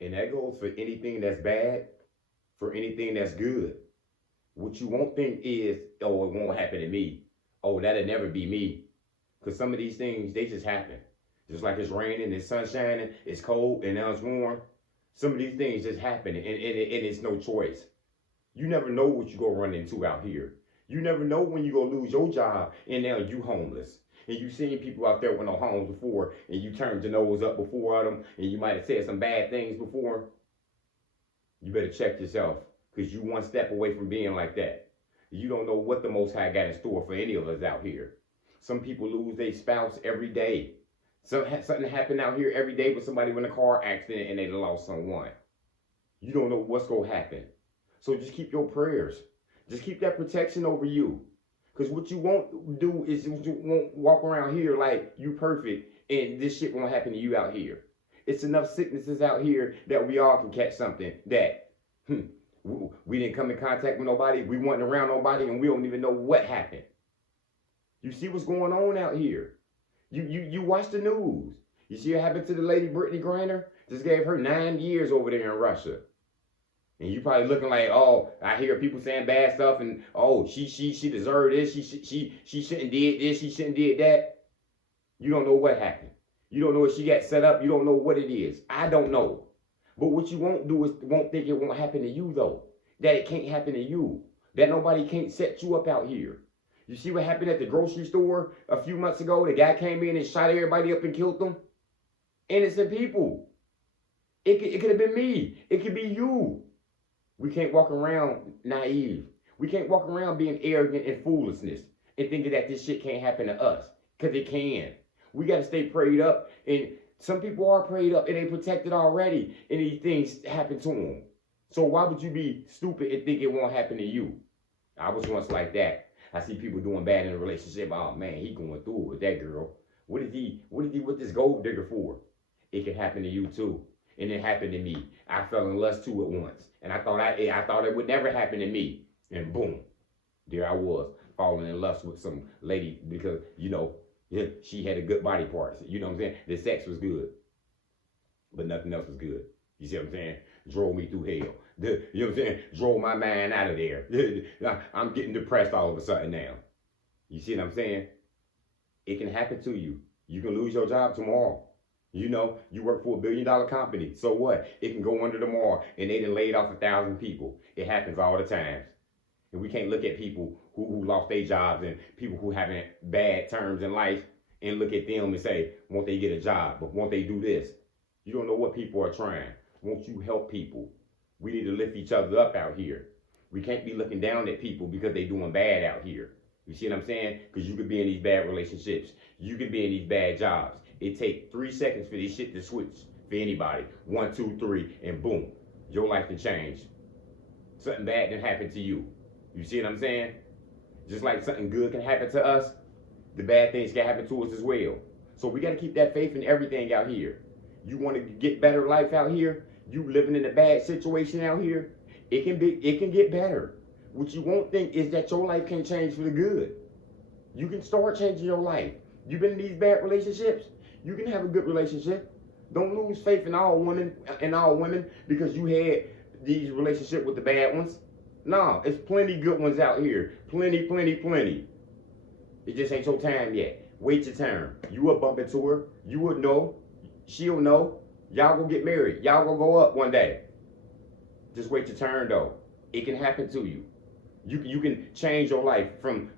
And that goes for anything that's bad, for anything that's good. What you won't think is, oh, it won't happen to me. Oh, that'll never be me. Because some of these things, they just happen. Just like it's raining, it's sun shining, it's cold, and now it's warm. Some of these things just happen, and it's no choice. You never know what you go run into out here. You never know when you go lose your job, and now you homeless. And you seen people out there with no homes before, and you turned your nose up before them, and you might have said some bad things before. You better check yourself, because you one step away from being like that. You don't know what the Most High got in store for any of us out here. Some people lose their spouse every day. Something happened out here every day with somebody in a car accident and they lost someone. You don't know what's going to happen. So just keep your prayers. Just keep that protection over you. Because what you won't do is you won't walk around here like you perfect and this shit won't happen to you out here. It's enough sicknesses out here that we all can catch something that we didn't come in contact with nobody, we weren't around nobody, and we don't even know what happened. You see what's going on out here. You watch the news. You see what happened to the lady Brittany Griner? Just gave her 9 years over there in Russia. And you probably looking like, oh, I hear people saying bad stuff, and oh, she deserved this. She shouldn't did this. She shouldn't did that. You don't know what happened. You don't know if she got set up. You don't know what it is. I don't know. But what you won't do is won't think it won't happen to you though. That it can't happen to you. That nobody can't set you up out here. You see what happened at the grocery store a few months ago? The guy came in and shot everybody up and killed them. Innocent people. It could have been me. It could be you. We can't walk around naive. We can't walk around being arrogant and foolishness and thinking that this shit can't happen to us. Because it can. We got to stay prayed up. And some people are prayed up and they protected already. And these things happen to them. So why would you be stupid and think it won't happen to you? I was once like that. I see people doing bad in a relationship. Oh man, he going through it with that girl. What is he with this gold digger for? It can happen to you too. And it happened to me. I fell in lust too at once. And I thought it would never happen to me. And boom, there I was, falling in lust with some lady because, yeah, she had a good body parts. You know what I'm saying? The sex was good. But nothing else was good. You see what I'm saying? Drove me through hell. You know what I'm saying? Drove my mind out of there. I'm getting depressed all of a sudden now. You see what I'm saying? It can happen to you. You can lose your job tomorrow. You work for $1 billion company. So what? It can go under tomorrow and they done laid off 1,000 people. It happens all the time. And we can't look at people who lost their jobs and people who having bad terms in life and look at them and say, won't they get a job? But won't they do this? You don't know what people are trying. Won't you help people? We need to lift each other up out here. We can't be looking down at people because they doing bad out here. You see what I'm saying? Because you could be in these bad relationships. You could be in these bad jobs. It takes 3 seconds for this shit to switch for anybody. 1, 2, 3, and boom. Your life can change. Something bad can happen to you. You see what I'm saying? Just like something good can happen to us, the bad things can happen to us as well. So we got to keep that faith in everything out here. You want to get better life out here? You living in a bad situation out here? It can get better. What you won't think is that your life can change for the good. You can start changing your life. You've been in these bad relationships. You can have a good relationship. Don't lose faith in all women because you had these relationships with the bad ones. No, it's plenty good ones out here. Plenty, plenty, plenty. It just ain't your time yet. Wait your turn. You will bump into her. You would know. She'll know. Y'all gonna get married. Y'all gonna go up one day. Just wait your turn though. It can happen to you. You can change your life from,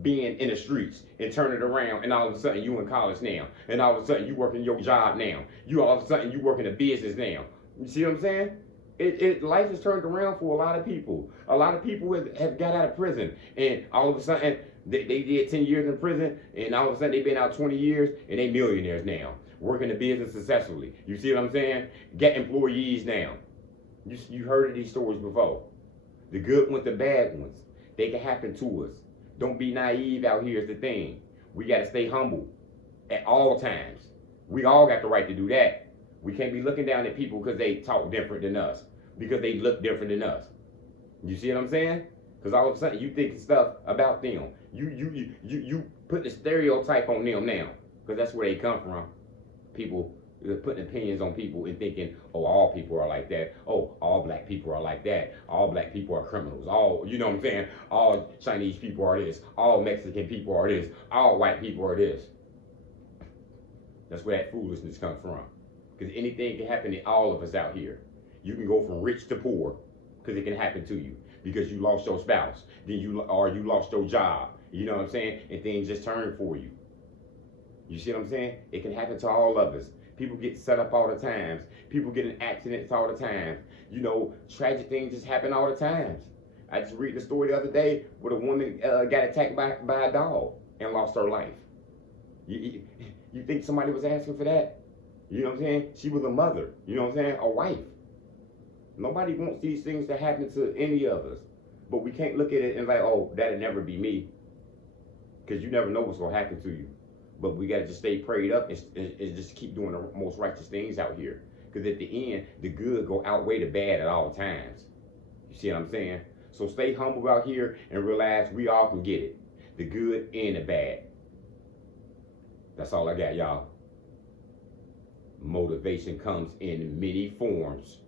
being in the streets and turn it around, and all of a sudden you in college now. And all of a sudden you working your job now. All of a sudden you working a business now. You see what I'm saying? Life has turned around for a lot of people. A lot of people have got out of prison, and all of a sudden they did 10 years in prison, and all of a sudden they've been out 20 years, and they millionaires now, working the business successfully. You see what I'm saying? Get employees now. You heard of these stories before. The good ones, the bad ones, they can happen to us. Don't be naive out here is the thing. We got to stay humble at all times. We all got the right to do that. We can't be looking down at people because they talk different than us, because they look different than us. You see what I'm saying? Because all of a sudden you think stuff about them. You put the stereotype on them now, because that's where they come from. People putting opinions on people and thinking, oh, all people are like that. Oh, all black people are like that. All black people are criminals. All, you know what I'm saying? All Chinese people are this. All Mexican people are this. All white people are this. That's where that foolishness comes from. Because anything can happen to all of us out here. You can go from rich to poor because it can happen to you because you lost your spouse, then you lost your job. You know what I'm saying? And things just turn for you. You see what I'm saying? It can happen to all of us. People get set up all the times. People get in accidents all the time. You know, tragic things just happen all the times. I just read the story the other day where a woman got attacked by a dog and lost her life. You think somebody was asking for that? You know what I'm saying? She was a mother. You know what I'm saying? A wife. Nobody wants these things to happen to any of us. But we can't look at it and like, oh, that'll never be me. Because you never know what's going to happen to you. But we got to just stay prayed up and just keep doing the most righteous things out here. Because at the end, the good go outweigh the bad at all times. You see what I'm saying? So stay humble out here and realize we all can get it. The good and the bad. That's all I got, y'all. Motivation comes in many forms.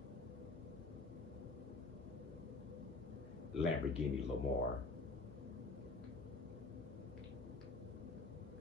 Lamborghini Lamar.